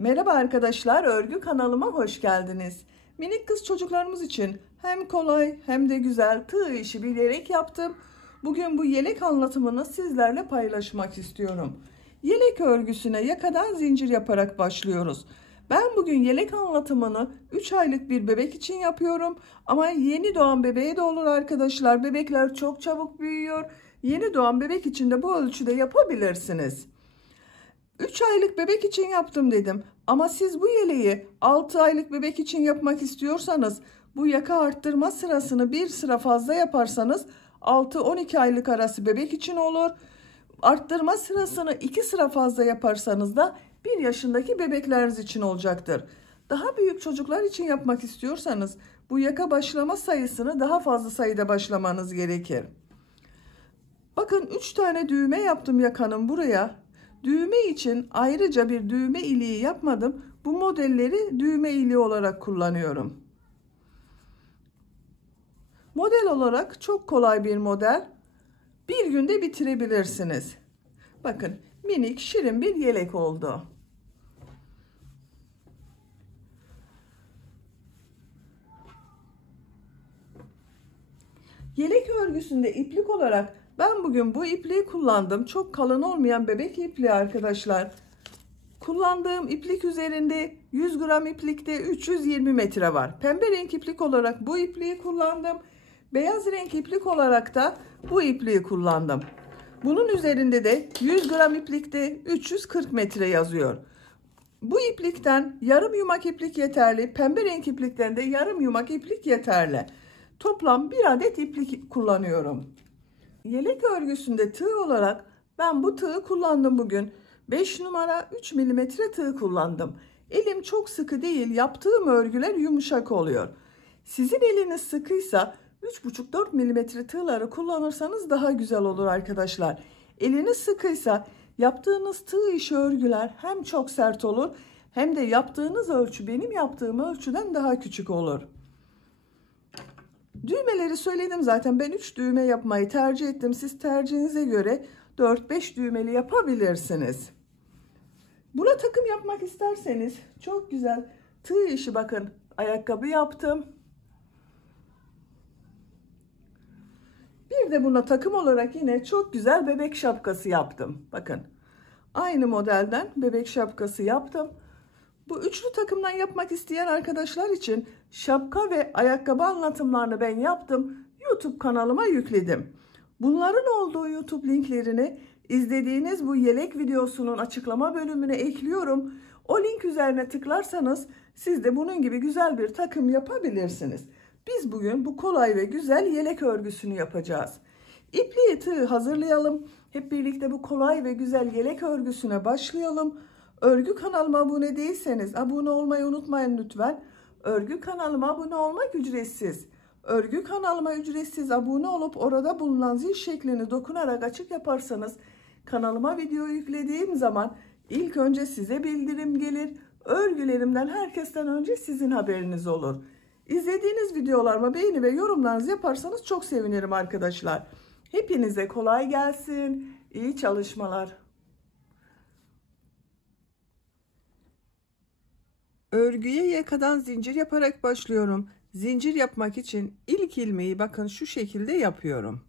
Merhaba arkadaşlar, örgü kanalıma hoş geldiniz. Minik kız çocuklarımız için hem kolay hem de güzel tığ işi bilerek yaptım. Bugün bu yelek anlatımını sizlerle paylaşmak istiyorum. Yelek örgüsüne yakadan zincir yaparak başlıyoruz. Ben bugün yelek anlatımını 3 aylık bir bebek için yapıyorum. Ama yeni doğan bebeğe de olur arkadaşlar. Bebekler çok çabuk büyüyor. Yeni doğan bebek için de bu ölçüde yapabilirsiniz. 3 aylık bebek için yaptım dedim. Ama siz bu yeleği 6 aylık bebek için yapmak istiyorsanız bu yaka arttırma sırasını bir sıra fazla yaparsanız 6-12 aylık arası bebek için olur. Arttırma sırasını 2 sıra fazla yaparsanız da 1 yaşındaki bebekleriniz için olacaktır. Daha büyük çocuklar için yapmak istiyorsanız bu yaka başlama sayısını daha fazla sayıda başlamanız gerekir. Bakın 3 tane düğme yaptım yakanın buraya. Düğme için ayrıca bir düğme iliği yapmadım. Bu modelleri düğme iliği olarak kullanıyorum. Model olarak çok kolay bir model. Bir günde bitirebilirsiniz. Bakın minik şirin bir yelek oldu. Yelek örgüsünde iplik olarak ben bugün bu ipliği kullandım. Çok kalın olmayan bebek ipliği arkadaşlar. Kullandığım iplik üzerinde 100 gram iplikte 320 metre var. Pembe renk iplik olarak bu ipliği kullandım. Beyaz renk iplik olarak da bu ipliği kullandım. Bunun üzerinde de 100 gram iplikte 340 metre yazıyor. Bu iplikten yarım yumak iplik yeterli. Pembe renk iplikten de yarım yumak iplik yeterli. Toplam bir adet iplik kullanıyorum. Yelek örgüsünde tığ olarak ben bu tığı kullandım bugün. 5 numara 3 milimetre tığ kullandım. Elim çok sıkı değil, yaptığım örgüler yumuşak oluyor. Sizin eliniz sıkıysa 3,5-4 milimetre tığları kullanırsanız daha güzel olur arkadaşlar. Eliniz sıkıysa yaptığınız tığ işi örgüler hem çok sert olur hem de yaptığınız ölçü benim yaptığım ölçüden daha küçük olur. Düğmeleri söyledim zaten, ben 3 düğme yapmayı tercih ettim. Siz tercihinize göre 4-5 düğmeli yapabilirsiniz. Buna takım yapmak isterseniz çok güzel tığ işi, bakın ayakkabı yaptım. Bir de buna takım olarak yine çok güzel bebek şapkası yaptım. Bakın aynı modelden bebek şapkası yaptım. Bu üçlü takımdan yapmak isteyen arkadaşlar için şapka ve ayakkabı anlatımlarını ben yaptım. YouTube kanalıma yükledim. Bunların olduğu YouTube linklerini izlediğiniz bu yelek videosunun açıklama bölümüne ekliyorum. O link üzerine tıklarsanız siz de bunun gibi güzel bir takım yapabilirsiniz. Biz bugün bu kolay ve güzel yelek örgüsünü yapacağız. İpliği, tığı hazırlayalım. Hep birlikte bu kolay ve güzel yelek örgüsüne başlayalım. Örgü kanalıma abone değilseniz abone olmayı unutmayın lütfen. Örgü kanalıma abone olmak ücretsiz. Örgü kanalıma ücretsiz abone olup orada bulunan zil şeklini dokunarak açık yaparsanız kanalıma video yüklediğim zaman ilk önce size bildirim gelir. Örgülerimden herkesten önce sizin haberiniz olur. İzlediğiniz videolarıma beğeni ve yorumlarınızı yaparsanız çok sevinirim arkadaşlar. Hepinize kolay gelsin. İyi çalışmalar. Örgüye yakadan zincir yaparak başlıyorum. Zincir yapmak için ilk ilmeği bakın şu şekilde yapıyorum.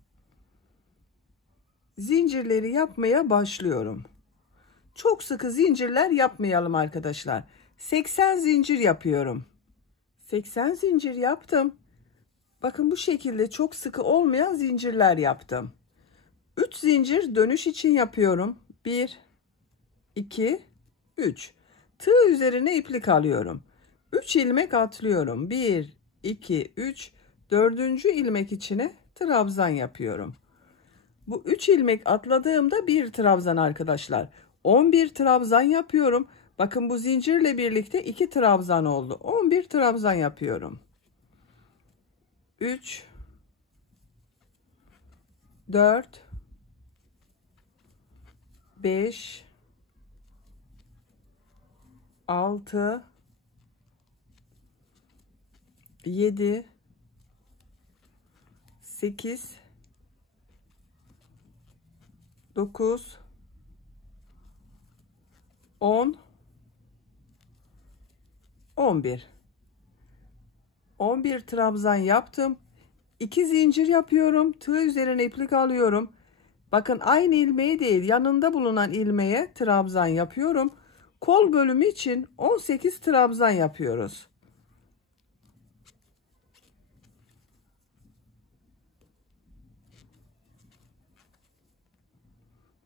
Zincirleri yapmaya başlıyorum. Çok sıkı zincirler yapmayalım arkadaşlar. 80 zincir yapıyorum. 80 zincir yaptım. Bakın bu şekilde çok sıkı olmayan zincirler yaptım. 3 zincir dönüş için yapıyorum. 1 2 3. Tığ üzerine iplik alıyorum. 3 ilmek atlıyorum. 1 2 3. 4. ilmek içine trabzan yapıyorum. Bu 3 ilmek atladığımda bir trabzan arkadaşlar. 11 trabzan yapıyorum. Bakın bu zincirle birlikte 2 trabzan oldu. 11 trabzan yapıyorum. 3 4 5 6 7 8 9 10 11. 11 trabzan yaptım. 2 zincir yapıyorum. Tığ üzerine iplik alıyorum. Bakın aynı ilmeği değil, yanında bulunan ilmeğe trabzan yapıyorum. Kol bölümü için 18 trabzan yapıyoruz.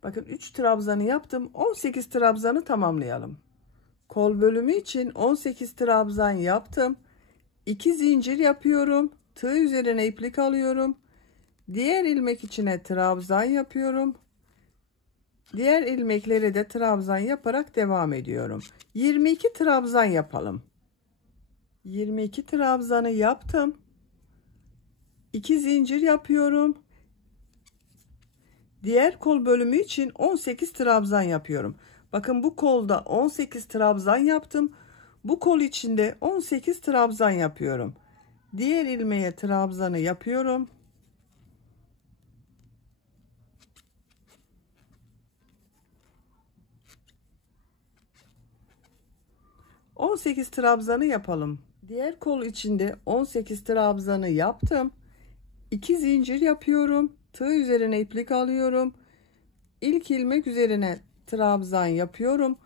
Bakın 3 trabzanı yaptım. 18 trabzanı tamamlayalım. Kol bölümü için 18 trabzan yaptım. 2 zincir yapıyorum. Tığ üzerine iplik alıyorum. Diğer ilmek içine trabzan yapıyorum. Diğer ilmekleri de trabzan yaparak devam ediyorum. 22 trabzan yapalım. 22 trabzanı yaptım. 2 zincir yapıyorum. Diğer kol bölümü için 18 trabzan yapıyorum. Bakın bu kolda 18 trabzan yaptım. Bu kol içinde 18 trabzan yapıyorum. Diğer ilmeğe trabzanı yapıyorum. 18 trabzanı yapalım. Diğer kol içinde 18 trabzanı yaptım. 2 zincir yapıyorum. Tığ üzerine iplik alıyorum. İlk ilmek üzerine trabzan yapıyorum.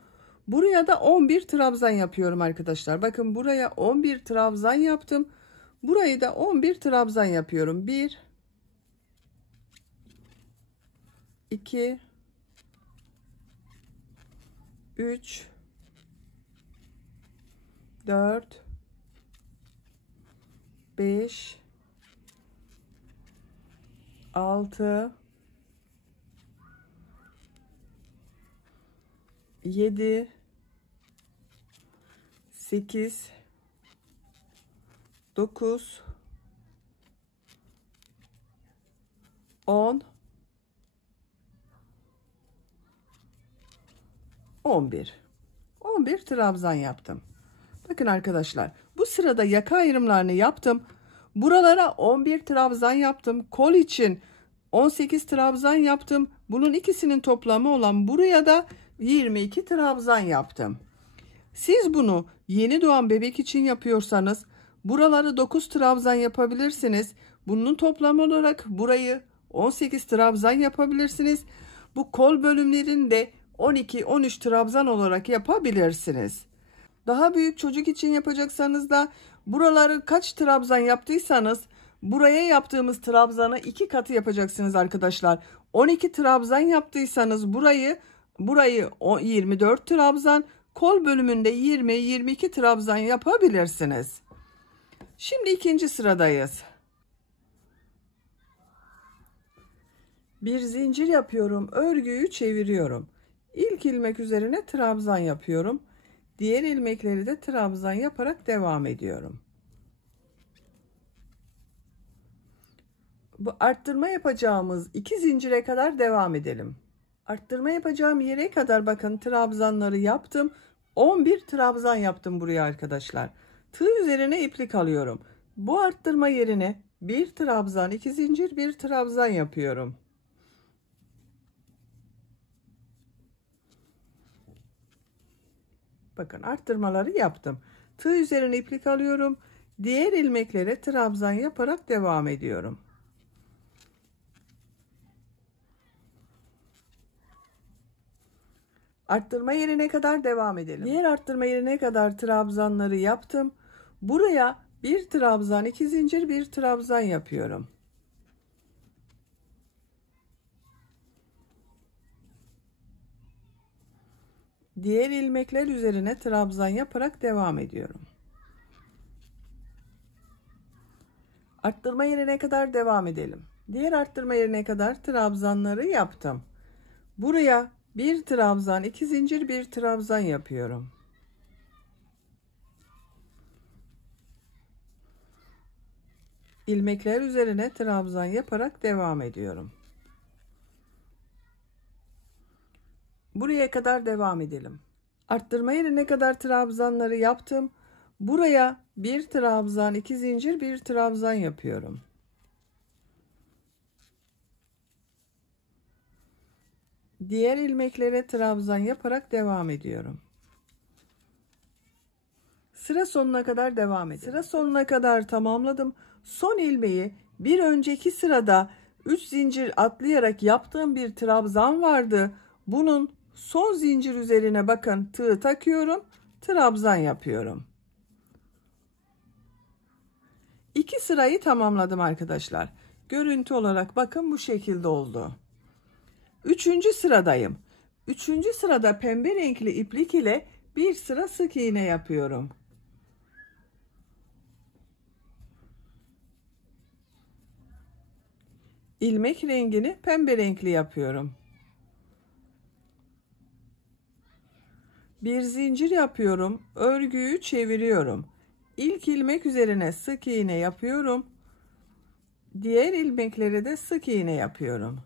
Buraya da 11 trabzan yapıyorum arkadaşlar. Bakın buraya 11 trabzan yaptım. Burayı da 11 trabzan yapıyorum. 1 2 3 4 5 6 7 8 9 10 11 trabzan yaptım. Bakın arkadaşlar, bu sırada yaka ayrımlarını yaptım. Buralara 11 trabzan yaptım. Kol için 18 trabzan yaptım. Bunun ikisinin toplamı olan buraya da 22 trabzan yaptım. Siz bunu yeni doğan bebek için yapıyorsanız buraları 9 trabzan yapabilirsiniz. Bunun toplamı olarak burayı 18 trabzan yapabilirsiniz. Bu kol bölümlerini de 12-13 trabzan olarak yapabilirsiniz. Daha büyük çocuk için yapacaksanız da buraları kaç trabzan yaptıysanız buraya yaptığımız trabzanı 2 katı yapacaksınız arkadaşlar. 12 trabzan yaptıysanız burayı 24 trabzan, kol bölümünde 20-22 trabzan yapabilirsiniz. Şimdi ikinci sıradayız. Bir zincir yapıyorum, örgüyü çeviriyorum. İlk ilmek üzerine trabzan yapıyorum. Diğer ilmekleri de trabzan yaparak devam ediyorum. Bu arttırma yapacağımız 2 zincire kadar devam edelim. Arttırma yapacağım yere kadar bakın trabzanları yaptım. 11 trabzan yaptım buraya arkadaşlar. Tığ üzerine iplik alıyorum. Bu arttırma yerine bir trabzan, 2 zincir, bir trabzan yapıyorum. Bakın arttırmaları yaptım. Tığ üzerine iplik alıyorum. Diğer ilmeklere trabzan yaparak devam ediyorum. Arttırma yerine kadar devam edelim. Diğer arttırma yerine kadar trabzanları yaptım. Buraya bir trabzan, 2 zincir, bir trabzan yapıyorum. Diğer ilmekler üzerine trabzan yaparak devam ediyorum. Arttırma yerine kadar devam edelim. Diğer arttırma yerine kadar trabzanları yaptım. Buraya bir trabzan, 2 zincir, bir trabzan yapıyorum. İlmekler üzerine trabzan yaparak devam ediyorum. Buraya kadar devam edelim. Arttırma yerine kadar trabzanları yaptım. Buraya bir trabzan, 2 zincir, bir trabzan yapıyorum. Diğer ilmeklere trabzan yaparak devam ediyorum. Sıra sonuna kadar devam edelim. Sıra sonuna kadar tamamladım. Son ilmeği bir önceki sırada 3 zincir atlayarak yaptığım bir trabzan vardı. Bunun son zincir üzerine bakın tığ takıyorum. Trabzan yapıyorum. 2 sırayı tamamladım arkadaşlar. Görüntü olarak bakın bu şekilde oldu. 3. sıradayım. 3. sırada pembe renkli iplik ile bir sıra sık iğne yapıyorum. İlmek rengini pembe renkli yapıyorum. Bir zincir yapıyorum. Örgüyü çeviriyorum. İlk ilmek üzerine sık iğne yapıyorum. Diğer ilmekleri de sık iğne yapıyorum.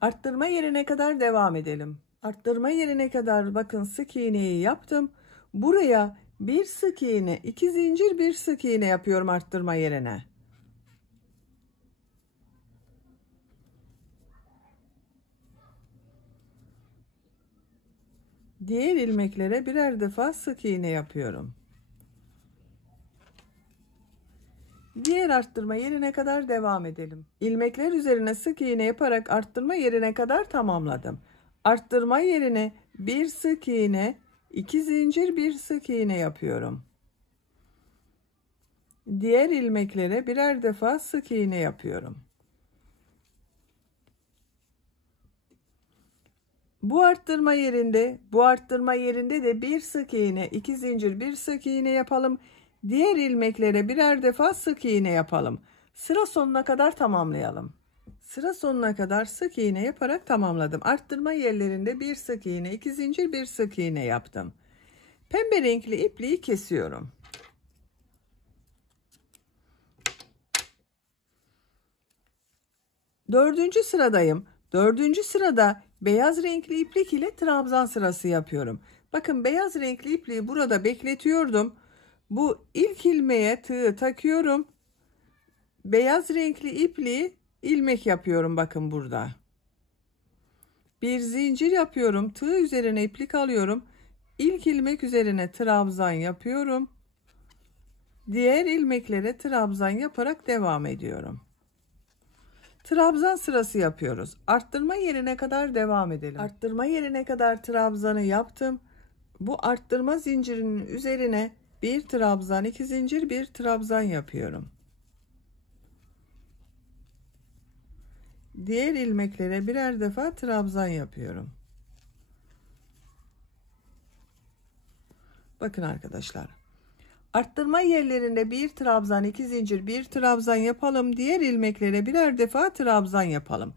Arttırma yerine kadar devam edelim. Arttırma yerine kadar bakın sık iğneyi yaptım. Buraya bir sık iğne, 2 zincir, bir sık iğne yapıyorum arttırma yerine. Diğer ilmeklere birer defa sık iğne yapıyorum. Diğer arttırma yerine kadar devam edelim. İlmekler üzerine sık iğne yaparak arttırma yerine kadar tamamladım. Arttırma yerine bir sık iğne, 2 zincir, bir sık iğne yapıyorum. Diğer ilmeklere birer defa sık iğne yapıyorum. Bu arttırma yerinde de bir sık iğne, 2 zincir, bir sık iğne yapalım. Diğer ilmeklere birer defa sık iğne yapalım. Sıra sonuna kadar tamamlayalım. Sıra sonuna kadar sık iğne yaparak tamamladım. Arttırma yerlerinde bir sık iğne, 2 zincir, bir sık iğne yaptım. Pembe renkli ipliği kesiyorum. Dördüncü sıradayım. 4. sırada beyaz renkli iplik ile trabzan sırası yapıyorum. Bakın beyaz renkli ipliği burada bekletiyordum. Bu ilk ilmeğe tığı takıyorum. Beyaz renkli ipliği ilmek yapıyorum bakın burada. Bir zincir yapıyorum. Tığ üzerine iplik alıyorum. İlk ilmek üzerine trabzan yapıyorum. Diğer ilmeklere trabzan yaparak devam ediyorum. Trabzan sırası yapıyoruz. Arttırma yerine kadar devam edelim. Arttırma yerine kadar trabzanı yaptım. Bu arttırma zincirinin üzerine bir trabzan, 2 zincir, bir trabzan yapıyorum. Diğer ilmeklere birer defa trabzan yapıyorum. Bakın arkadaşlar. Arttırma yerlerinde bir trabzan, 2 zincir, bir trabzan yapalım. Diğer ilmeklere birer defa trabzan yapalım.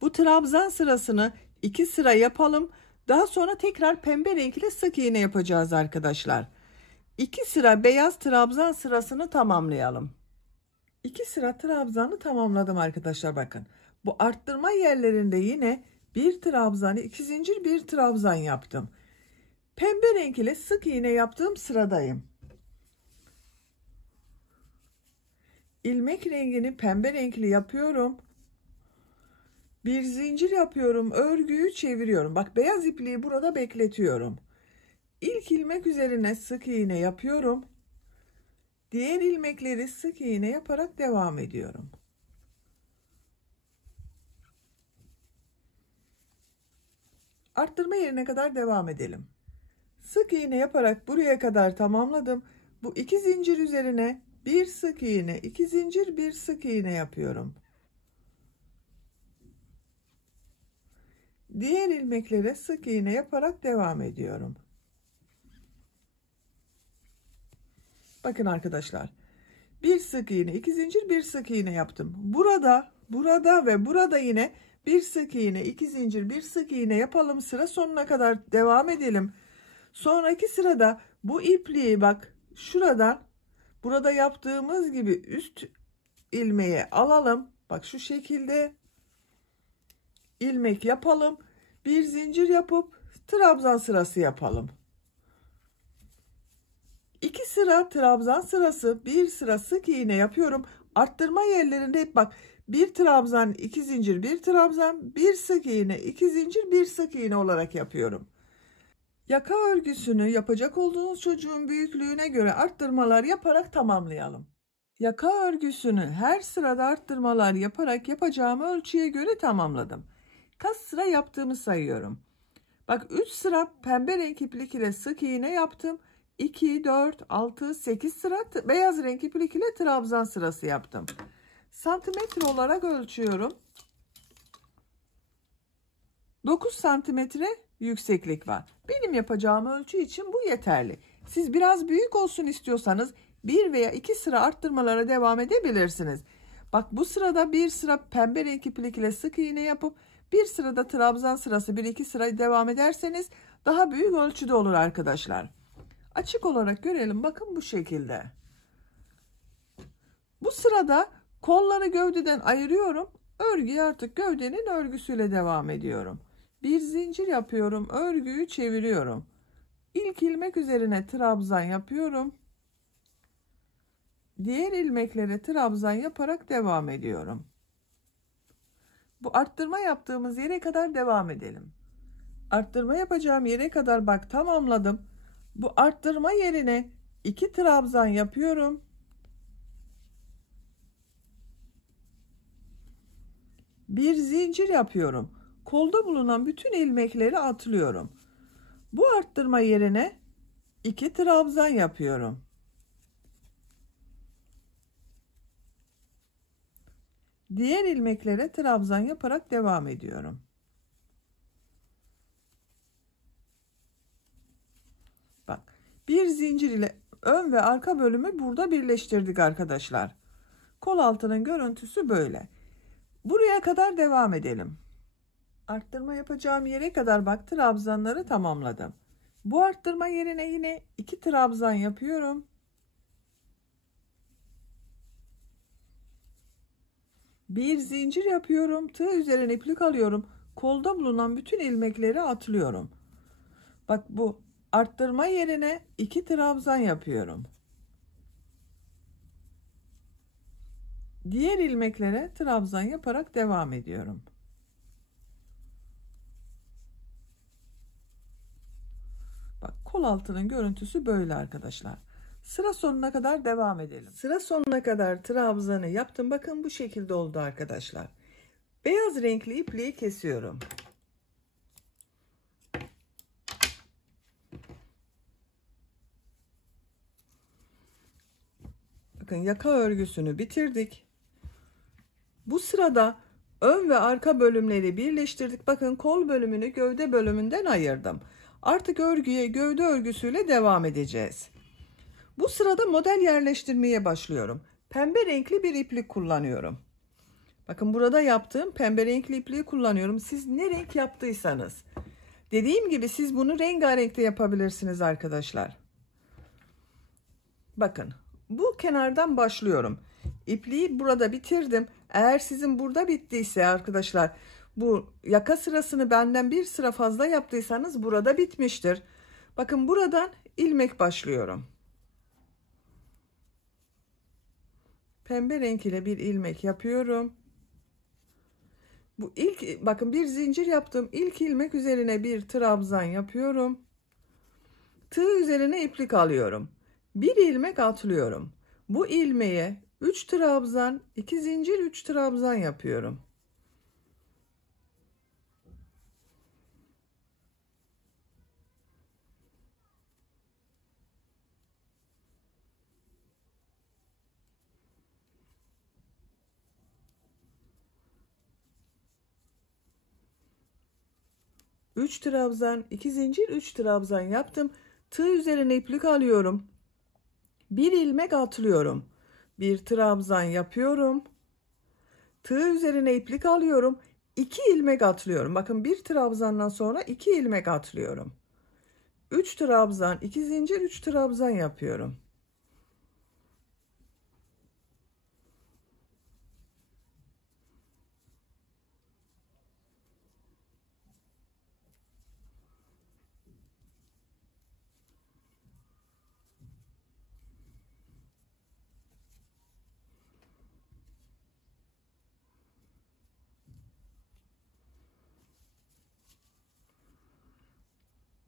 Bu trabzan sırasını 2 sıra yapalım. Daha sonra tekrar pembe renkli sık iğne yapacağız arkadaşlar. 2 sıra beyaz trabzan sırasını tamamlayalım. 2 sıra trabzanı tamamladım arkadaşlar bakın. Bu arttırma yerlerinde yine bir trabzan, 2 zincir, bir trabzan yaptım. Pembe renk ile sık iğne yaptığım sıradayım. İlmek rengini pembe renkli yapıyorum. Bir zincir yapıyorum. Örgüyü çeviriyorum. Bak beyaz ipliği burada bekletiyorum. İlk ilmek üzerine sık iğne yapıyorum. Diğer ilmekleri sık iğne yaparak devam ediyorum. Arttırma yerine kadar devam edelim. Sık iğne yaparak buraya kadar tamamladım. Bu 2 zincir üzerine bir sık iğne, 2 zincir, bir sık iğne yapıyorum. Diğer ilmeklere sık iğne yaparak devam ediyorum. Bakın arkadaşlar. Bir sık iğne, 2 zincir, bir sık iğne yaptım. Burada ve burada yine bir sık iğne, 2 zincir, bir sık iğne yapalım. Sıra sonuna kadar devam edelim. Sonraki sırada bu ipliği bak şuradan burada yaptığımız gibi üst ilmeğe alalım. Bak şu şekilde ilmek yapalım. Bir zincir yapıp trabzan sırası yapalım. 2 sıra trabzan sırası, bir sıra sık iğne yapıyorum. Arttırma yerlerinde hep bak bir trabzan, 2 zincir, bir trabzan, bir sık iğne, 2 zincir, bir sık iğne olarak yapıyorum. Yaka örgüsünü yapacak olduğunuz çocuğun büyüklüğüne göre arttırmalar yaparak tamamlayalım. Yaka örgüsünü her sırada arttırmalar yaparak yapacağım ölçüye göre tamamladım. Kaç sıra yaptığımı sayıyorum. Bak 3 sıra pembe renk iplik ile sık iğne yaptım. 2, 4, 6, 8 sıra beyaz renk iplik ile trabzan sırası yaptım. Santimetre olarak ölçüyorum. 9 santimetre yükseklik var. Benim yapacağım ölçü için bu yeterli. Siz biraz büyük olsun istiyorsanız 1 veya 2 sıra arttırmalara devam edebilirsiniz. Bak bu sırada bir sıra pembe renk iplik ile sık iğne yapıp bir sırada trabzan sırası 1-2 sıra devam ederseniz daha büyük ölçüde olur arkadaşlar. Açık olarak görelim. Bakın bu şekilde. Bu sırada kolları gövdeden ayırıyorum. Örgüye artık gövdenin örgüsüyle devam ediyorum. Bir zincir yapıyorum. Örgüyü çeviriyorum. İlk ilmek üzerine trabzan yapıyorum. Diğer ilmeklere trabzan yaparak devam ediyorum. Bu arttırma yaptığımız yere kadar devam edelim. Arttırma yapacağım yere kadar bak tamamladım. Bu arttırma yerine 2 trabzan yapıyorum. Bir zincir yapıyorum. Kolda bulunan bütün ilmekleri atlıyorum. Bu arttırma yerine 2 trabzan yapıyorum. Diğer ilmeklere trabzan yaparak devam ediyorum. Bak, bir zincir ile ön ve arka bölümü burada birleştirdik arkadaşlar. Kol altının görüntüsü böyle. Buraya kadar devam edelim. Arttırma yapacağım yere kadar bak trabzanları tamamladım. Bu arttırma yerine yine 2 trabzan yapıyorum. Bir zincir yapıyorum. Tığ üzerine iplik alıyorum. Kolda bulunan bütün ilmekleri atlıyorum. Bak bu arttırma yerine 2 trabzan yapıyorum. Diğer ilmeklere trabzan yaparak devam ediyorum. Bak kol altının görüntüsü böyle arkadaşlar. Sıra sonuna kadar devam edelim. Sıra sonuna kadar trabzanı yaptım. Bakın bu şekilde oldu arkadaşlar. Beyaz renkli ipliği kesiyorum. Bakın yaka örgüsünü bitirdik. Bu sırada ön ve arka bölümleri birleştirdik. Bakın kol bölümünü gövde bölümünden ayırdım. Artık örgüye gövde örgüsüyle devam edeceğiz. Bu sırada model yerleştirmeye başlıyorum. Pembe renkli bir iplik kullanıyorum. Bakın burada yaptığım pembe renkli ipliği kullanıyorum. Siz ne renk yaptıysanız. Dediğim gibi siz bunu rengarenkte yapabilirsiniz arkadaşlar. Bakın bu kenardan başlıyorum. İpliği burada bitirdim. Eğer sizin burada bittiyse arkadaşlar bu yaka sırasını benden bir sıra fazla yaptıysanız burada bitmiştir. Bakın buradan ilmek başlıyorum. Pembe renk ile bir ilmek yapıyorum. Bu ilk bakın bir zincir yaptım. İlk ilmek üzerine bir trabzan yapıyorum. Tığ üzerine iplik alıyorum. Bir ilmek atlıyorum. Bu ilmeğe 3 trabzan, 2 zincir, 3 trabzan yapıyorum. Üç trabzan, 2 zincir, 3 trabzan yaptım. Tığ üzerine iplik alıyorum. Bir ilmek atlıyorum. Bir trabzan yapıyorum. Tığ üzerine iplik alıyorum. 2 ilmek atlıyorum. Bakın bir trabzandan sonra 2 ilmek atlıyorum. 3 trabzan, 2 zincir, 3 trabzan yapıyorum.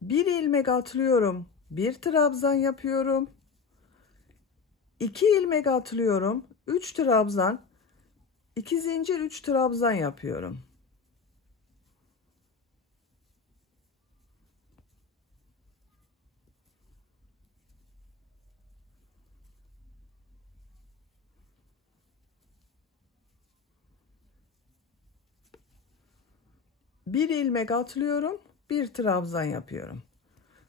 Bir ilmek atlıyorum. Bir trabzan yapıyorum. 2 ilmek atlıyorum. 3 trabzan. 2 zincir, 3 trabzan yapıyorum. Bir ilmek atlıyorum. Bir trabzan yapıyorum.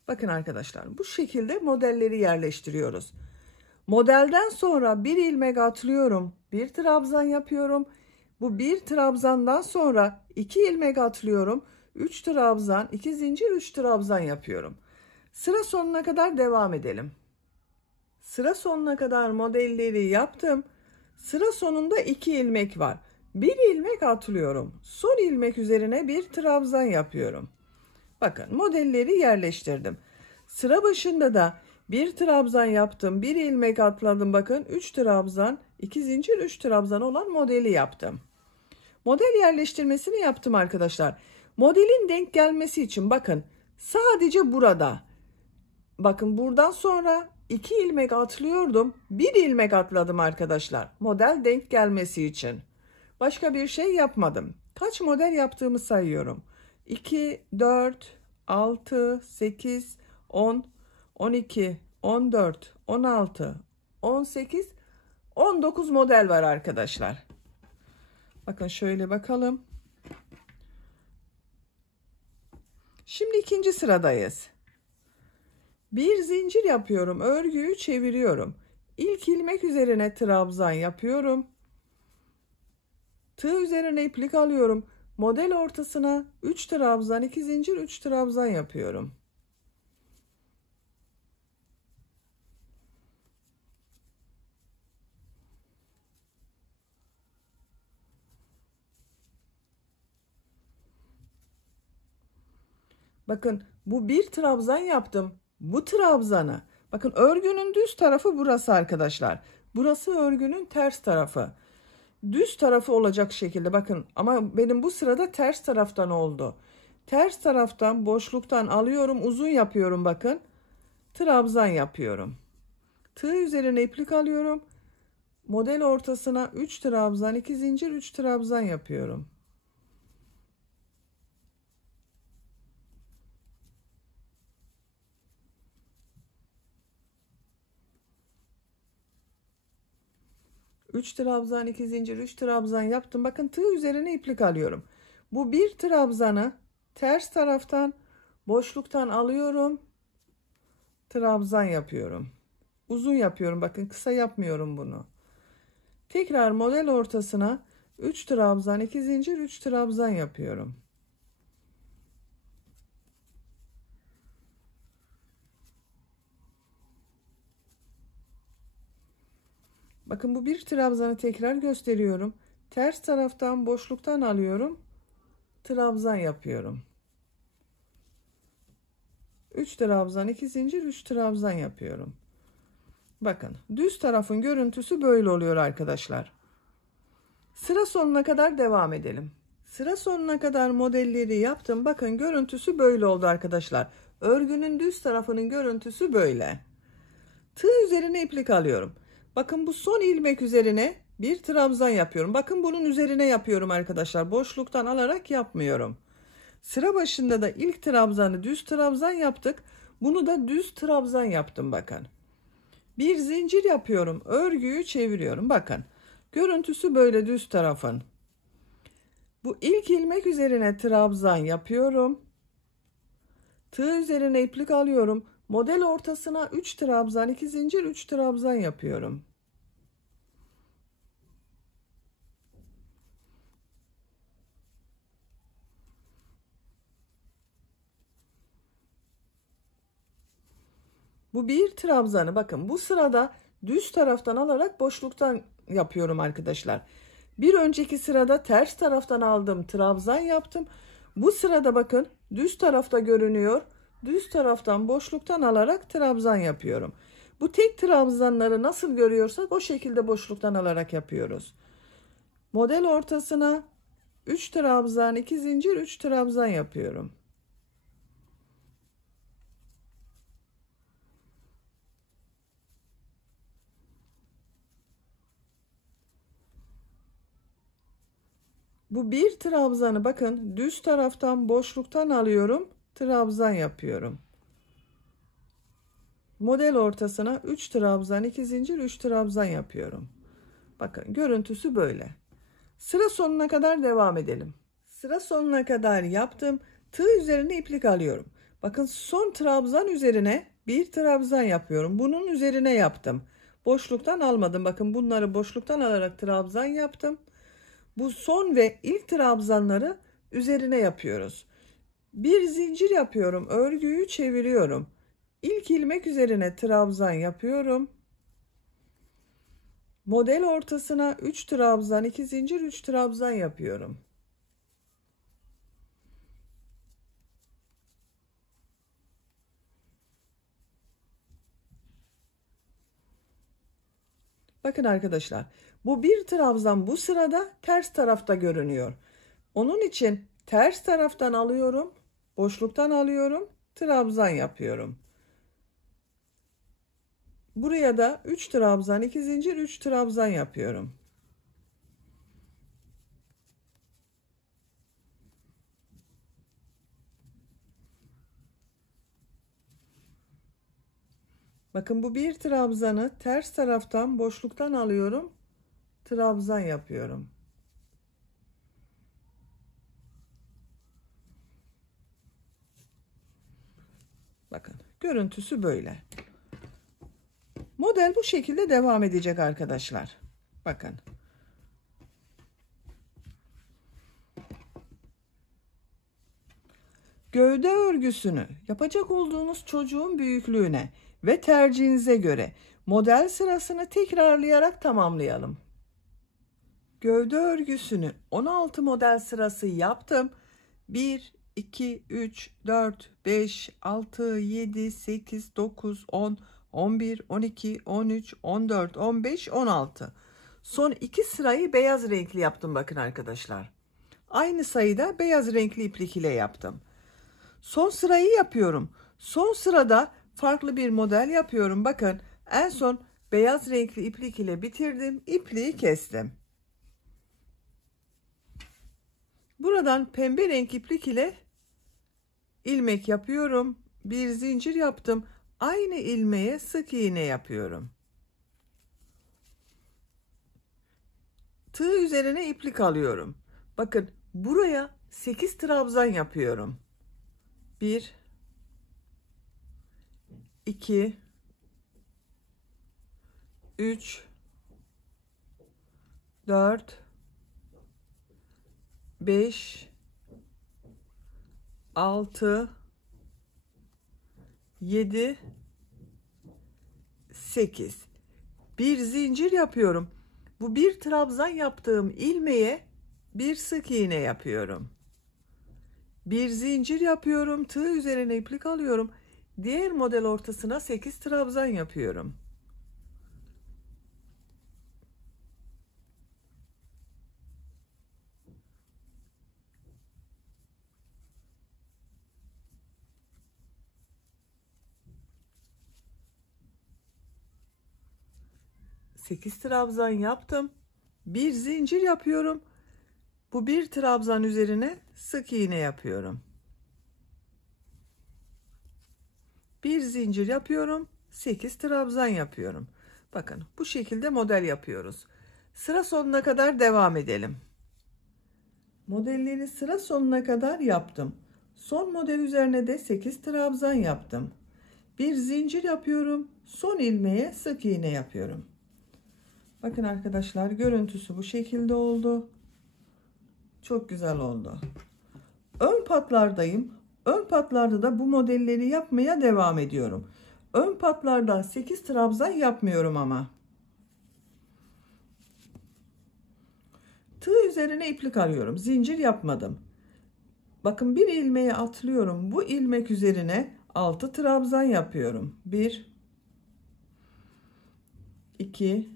Bakın arkadaşlar, bu şekilde modelleri yerleştiriyoruz. Modelden sonra bir ilmek atlıyorum. Bir trabzan yapıyorum. Bu bir trabzandan sonra 2 ilmek atlıyorum. 3 trabzan, 2 zincir, 3 trabzan yapıyorum. Sıra sonuna kadar devam edelim. Sıra sonuna kadar modelleri yaptım. Sıra sonunda 2 ilmek var. Bir ilmek atlıyorum. Son ilmek üzerine bir trabzan yapıyorum. Bakın, modelleri yerleştirdim. Sıra başında da bir trabzan yaptım. Bir ilmek atladım. Bakın, 3 trabzan, 2 zincir, 3 trabzan olan modeli yaptım. Model yerleştirmesini yaptım arkadaşlar. Modelin denk gelmesi için bakın, sadece burada. Bakın, buradan sonra 2 ilmek atlıyordum. Bir ilmek atladım arkadaşlar. Model denk gelmesi için. Başka bir şey yapmadım. Kaç model yaptığımı sayıyorum. 2, 4, 6, 8, 10, 12, 14, 16, 18, 19 model var arkadaşlar. Bakın, şöyle bakalım. Şimdi ikinci sıradayız. Bir zincir yapıyorum. Örgüyü çeviriyorum. İlk ilmek üzerine trabzan yapıyorum. Tığ üzerine iplik alıyorum. Model ortasına 3 trabzan, 2 zincir, 3 trabzan yapıyorum. Bakın, bu bir trabzan yaptım. Bu trabzanı, bakın, örgünün düz tarafı burası arkadaşlar. Burası örgünün ters tarafı. Düz tarafı olacak şekilde bakın, ama benim bu sırada ters taraftan oldu. Ters taraftan boşluktan alıyorum, uzun yapıyorum, bakın. Trabzan yapıyorum. Tığ üzerine iplik alıyorum. Model ortasına 3 trabzan, 2 zincir, 3 trabzan yapıyorum. Üç trabzan, 2 zincir, 3 trabzan yaptım. Bakın, tığ üzerine iplik alıyorum. Bu bir trabzanı ters taraftan boşluktan alıyorum. Trabzan yapıyorum. Uzun yapıyorum. Bakın, kısa yapmıyorum bunu. Tekrar model ortasına 3 trabzan, 2 zincir, 3 trabzan yapıyorum. Bakın, bu bir trabzanı tekrar gösteriyorum. Ters taraftan boşluktan alıyorum. Trabzan yapıyorum. 3 trabzan, 2 zincir, 3 trabzan yapıyorum. Bakın, düz tarafın görüntüsü böyle oluyor arkadaşlar. Sıra sonuna kadar devam edelim. Sıra sonuna kadar modelleri yaptım. Bakın, görüntüsü böyle oldu arkadaşlar. Örgünün düz tarafının görüntüsü böyle. Tığ üzerine iplik alıyorum. Bakın, bu son ilmek üzerine bir trabzan yapıyorum. Bakın, bunun üzerine yapıyorum arkadaşlar. Boşluktan alarak yapmıyorum. Sıra başında da ilk trabzanı düz trabzan yaptık. Bunu da düz trabzan yaptım bakın. Bir zincir yapıyorum. Örgüyü çeviriyorum. Bakın, görüntüsü böyle düz tarafın. Bu ilk ilmek üzerine trabzan yapıyorum. Tığ üzerine iplik alıyorum. Model ortasına 3 trabzan, 2 zincir, 3 trabzan yapıyorum. Bu bir trabzanı, bakın, bu sırada düz taraftan alarak boşluktan yapıyorum arkadaşlar. Bir önceki sırada ters taraftan aldım, trabzan yaptım. Bu sırada bakın, düz tarafta görünüyor. Düz taraftan boşluktan alarak trabzan yapıyorum. Bu tek trabzanları nasıl görüyorsak o şekilde boşluktan alarak yapıyoruz. Model ortasına 3 trabzan, 2 zincir, 3 trabzan yapıyorum. Bu bir trabzanı bakın düz taraftan boşluktan alıyorum. Trabzan yapıyorum. Model ortasına 3 trabzan, 2 zincir, 3 trabzan yapıyorum. Bakın görüntüsü böyle. Sıra sonuna kadar devam edelim. Sıra sonuna kadar yaptım. Tığ üzerine iplik alıyorum. Bakın son trabzan üzerine bir trabzan yapıyorum. Bunun üzerine yaptım. Boşluktan almadım. Bakın bunları boşluktan alarak trabzan yaptım. Bu son ve ilk trabzanları üzerine yapıyoruz. Bir zincir yapıyorum. Örgüyü çeviriyorum. İlk ilmek üzerine trabzan yapıyorum. Model ortasına 3 trabzan, 2 zincir, 3 trabzan yapıyorum. Bakın arkadaşlar, bu bir trabzan bu sırada ters tarafta görünüyor. Onun için ters taraftan alıyorum, boşluktan alıyorum, trabzan yapıyorum. Buraya da 3 trabzan, 2 zincir, 3 trabzan yapıyorum. Bakın bu bir trabzanı ters taraftan boşluktan alıyorum, trabzan yapıyorum. Bakın görüntüsü böyle. Model bu şekilde devam edecek arkadaşlar. Bakın. Gövde örgüsünü yapacak olduğunuz çocuğun büyüklüğüne ve tercihinize göre model sırasını tekrarlayarak tamamlayalım. Gövde örgüsünü 16 model sırası yaptım. 1, 2, 3, 4, 5, 6, 7, 8, 9, 10, 11, 12, 13, 14, 15, 16. Son 2 sırayı beyaz renkli yaptım bakın arkadaşlar. Aynı sayıda beyaz renkli iplik ile yaptım. Son sırayı yapıyorum. Son sırada farklı bir model yapıyorum. Bakın en son beyaz renkli iplik ile bitirdim. İpliği kestim. Buradan pembe renk iplik ile ilmek yapıyorum. Bir zincir yaptım. Aynı ilmeğe sık iğne yapıyorum. Tığ üzerine iplik alıyorum. Bakın buraya 8 trabzan yapıyorum. 1 2 3 4 5 6 7 8 bir zincir yapıyorum. Bu bir trabzan yaptığım ilmeğe bir sık iğne yapıyorum. Bir zincir yapıyorum. Tığ üzerine iplik alıyorum. Diğer model ortasına 8 trabzan yapıyorum. Sekiz trabzan yaptım. Bir zincir yapıyorum. Bu bir trabzan üzerine sık iğne yapıyorum. Bir zincir yapıyorum. 8 trabzan yapıyorum. Bakın bu şekilde model yapıyoruz. Sıra sonuna kadar devam edelim. Modelleri sıra sonuna kadar yaptım. Son model üzerine de 8 trabzan yaptım. Bir zincir yapıyorum. Son ilmeğe sık iğne yapıyorum. Bakın arkadaşlar görüntüsü bu şekilde oldu. Çok güzel oldu. Ön patlardayım. Ön patlarda da bu modelleri yapmaya devam ediyorum. Ön patlarda 8 trabzan yapmıyorum ama. Tığ üzerine iplik arıyorum. Zincir yapmadım. Bakın bir ilmeği atlıyorum. Bu ilmek üzerine 6 trabzan yapıyorum. 1 2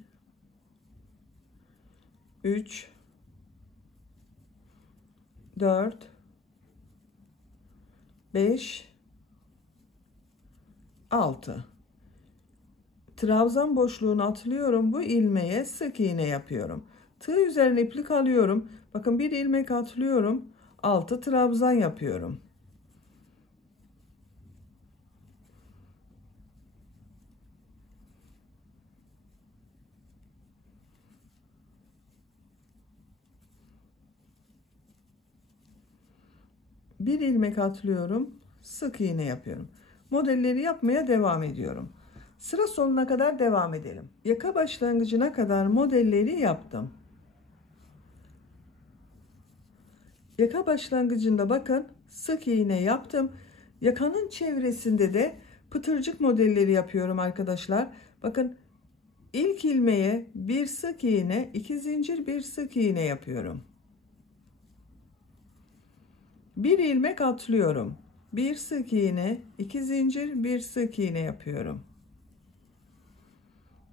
3 4 5 6 trabzan boşluğunu atlıyorum. Bu ilmeğe sık iğne yapıyorum. Tığ üzerine iplik alıyorum. Bakın bir ilmek atlıyorum. 6 trabzan yapıyorum. Bir ilmek atlıyorum. Sık iğne yapıyorum. Modelleri yapmaya devam ediyorum. Sıra sonuna kadar devam edelim. Yaka başlangıcına kadar modelleri yaptım. Yaka başlangıcında bakın sık iğne yaptım. Yakanın çevresinde de pıtırcık modelleri yapıyorum arkadaşlar. Bakın ilk ilmeğe bir sık iğne, 2 zincir, bir sık iğne yapıyorum. Bir ilmek atlıyorum. Bir sık iğne, 2 zincir, bir sık iğne yapıyorum.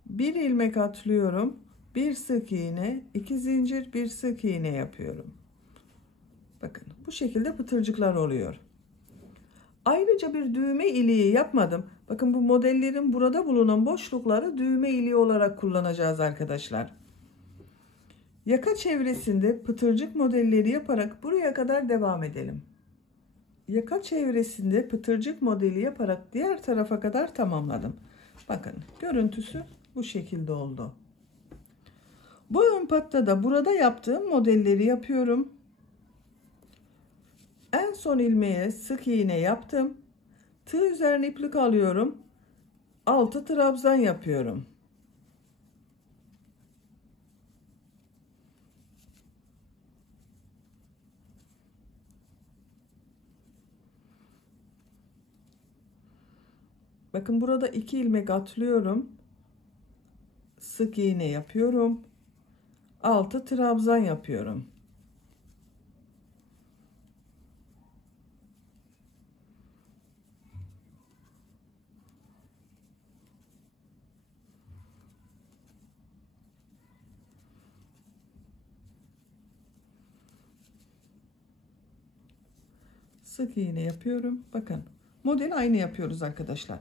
Bir ilmek atlıyorum. Bir sık iğne, 2 zincir, bir sık iğne yapıyorum. Bakın bu şekilde pıtırcıklar oluyor. Ayrıca bir düğme iliği yapmadım. Bakın bu modellerin burada bulunan boşlukları düğme iliği olarak kullanacağız arkadaşlar. Yaka çevresinde pıtırcık modelleri yaparak buraya kadar devam edelim. Yaka çevresinde pıtırcık modeli yaparak diğer tarafa kadar tamamladım. Bakın görüntüsü bu şekilde oldu. Bu ön patta da burada yaptığım modelleri yapıyorum. En son ilmeğe sık iğne yaptım. Tığ üzerine iplik alıyorum. 6 trabzan yapıyorum. Bakın burada 2 ilmek atlıyorum. Sık iğne yapıyorum. 6 trabzan yapıyorum. Sık iğne yapıyorum. Bakın model aynı yapıyoruz arkadaşlar.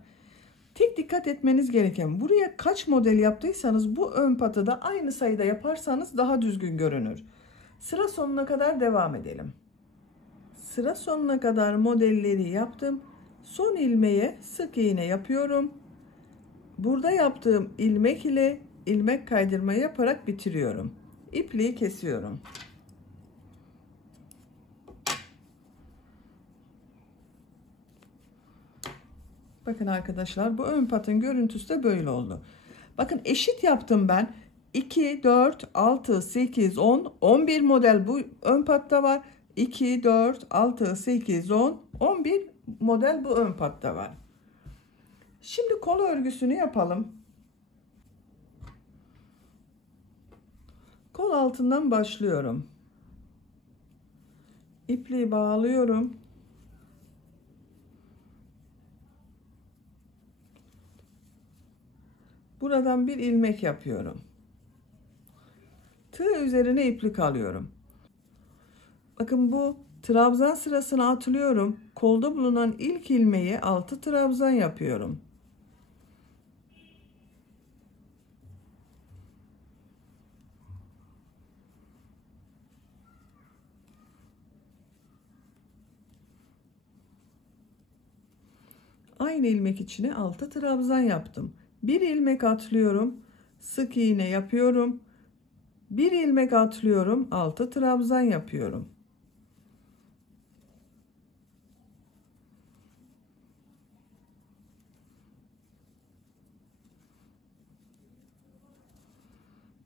Tek dikkat etmeniz gereken buraya kaç model yaptıysanız bu ön patı da aynı sayıda yaparsanız daha düzgün görünür. Sıra sonuna kadar devam edelim. Sıra sonuna kadar modelleri yaptım. Son ilmeğe sık iğne yapıyorum. Burada yaptığım ilmek ile ilmek kaydırma yaparak bitiriyorum. İpliği kesiyorum. Bakın arkadaşlar bu ön patın görüntüsü de böyle oldu. Bakın eşit yaptım ben. 2, 4, 6, 8, 10, 11 model bu ön patta var. 2, 4, 6, 8, 10, 11 model bu ön patta var. Şimdi kol örgüsünü yapalım. Kol altından başlıyorum. İpliği bağlıyorum. Buradan bir ilmek yapıyorum. Tığ üzerine iplik alıyorum. Bakın bu trabzan sırasına atlıyorum. Kolda bulunan ilk ilmeği 6 trabzan yapıyorum. Aynı ilmek içine 6 trabzan yaptım. Bir ilmek atlıyorum. Sık iğne yapıyorum. Bir ilmek atlıyorum. 6 trabzan yapıyorum.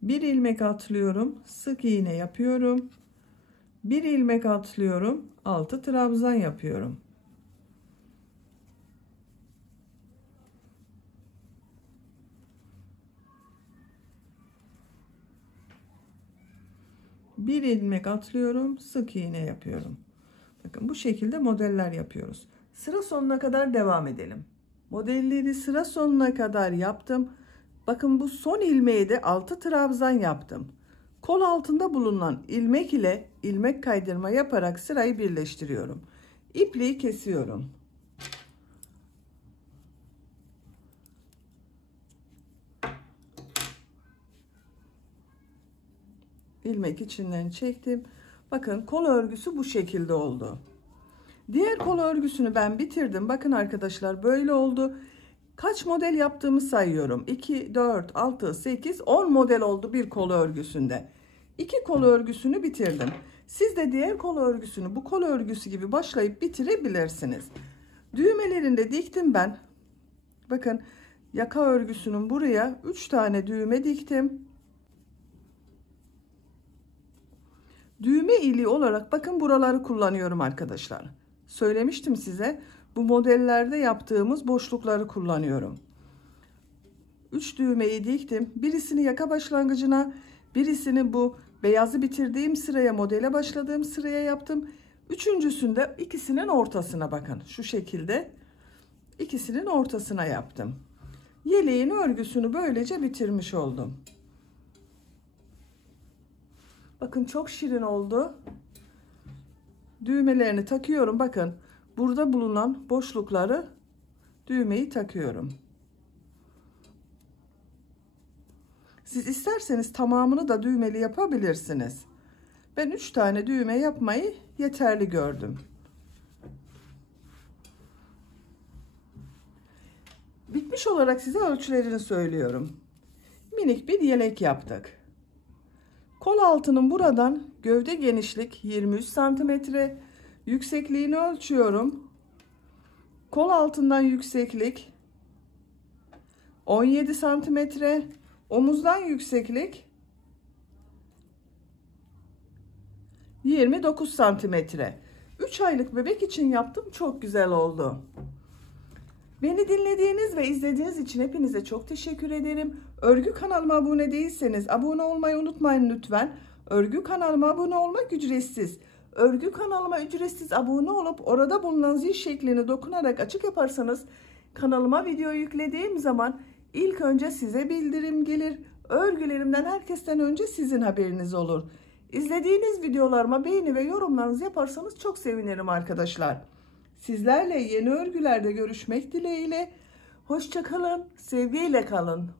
Bir ilmek atlıyorum. Sık iğne yapıyorum. Bir ilmek atlıyorum. 6 trabzan yapıyorum. Bir ilmek atlıyorum, sık iğne yapıyorum. Bakın bu şekilde modeller yapıyoruz. Sıra sonuna kadar devam edelim. Modelleri sıra sonuna kadar yaptım. Bakın bu son ilmeğe de 6 trabzan yaptım. Kol altında bulunan ilmek ile ilmek kaydırma yaparak sırayı birleştiriyorum. İpliği kesiyorum. ilmek içinden çektim. Bakın kol örgüsü bu şekilde oldu. Diğer kol örgüsünü ben bitirdim. Bakın arkadaşlar böyle oldu. Kaç model yaptığımı sayıyorum. 2, 4, 6, 8, 10 model oldu bir kol örgüsünde. 2 kol örgüsünü bitirdim. Siz de diğer kol örgüsünü bu kol örgüsü gibi başlayıp bitirebilirsiniz. Düğmelerini de diktim ben. Bakın yaka örgüsünün buraya 3 tane düğme diktim. Düğme iliği olarak bakın buraları kullanıyorum arkadaşlar. Söylemiştim size, bu modellerde yaptığımız boşlukları kullanıyorum. 3 düğmeyi diktim. Birisini yaka başlangıcına, birisini bu beyazı bitirdiğim sıraya, modele başladığım sıraya yaptım. Üçüncüsünde ikisinin ortasına, bakın şu şekilde ikisinin ortasına yaptım. Yeleğin örgüsünü böylece bitirmiş oldum. Bakın çok şirin oldu. Düğmelerini takıyorum. Bakın burada bulunan boşlukları düğmeyi takıyorum. Siz isterseniz tamamını da düğmeli yapabilirsiniz. Ben 3 tane düğme yapmayı yeterli gördüm. Bitmiş olarak size ölçülerini söylüyorum. Minik bir yelek yaptık. Kol altının buradan gövde genişlik 23 santimetre, yüksekliğini ölçüyorum. Kol altından yükseklik 17 santimetre, omuzdan yükseklik 29 santimetre. 3 aylık bebek için yaptım, çok güzel oldu. Beni dinlediğiniz ve izlediğiniz için hepinize çok teşekkür ederim. Örgü kanalıma abone değilseniz abone olmayı unutmayın lütfen. Örgü kanalıma abone olmak ücretsiz. Örgü kanalıma ücretsiz abone olup orada bulunan zil şeklini dokunarak açık yaparsanız kanalıma video yüklediğim zaman ilk önce size bildirim gelir. Örgülerimden herkesten önce sizin haberiniz olur. İzlediğiniz videolarıma beğeni ve yorumlarınızı yaparsanız çok sevinirim arkadaşlar. Sizlerle yeni örgülerde görüşmek dileğiyle. Hoşça kalın, sevgiyle kalın.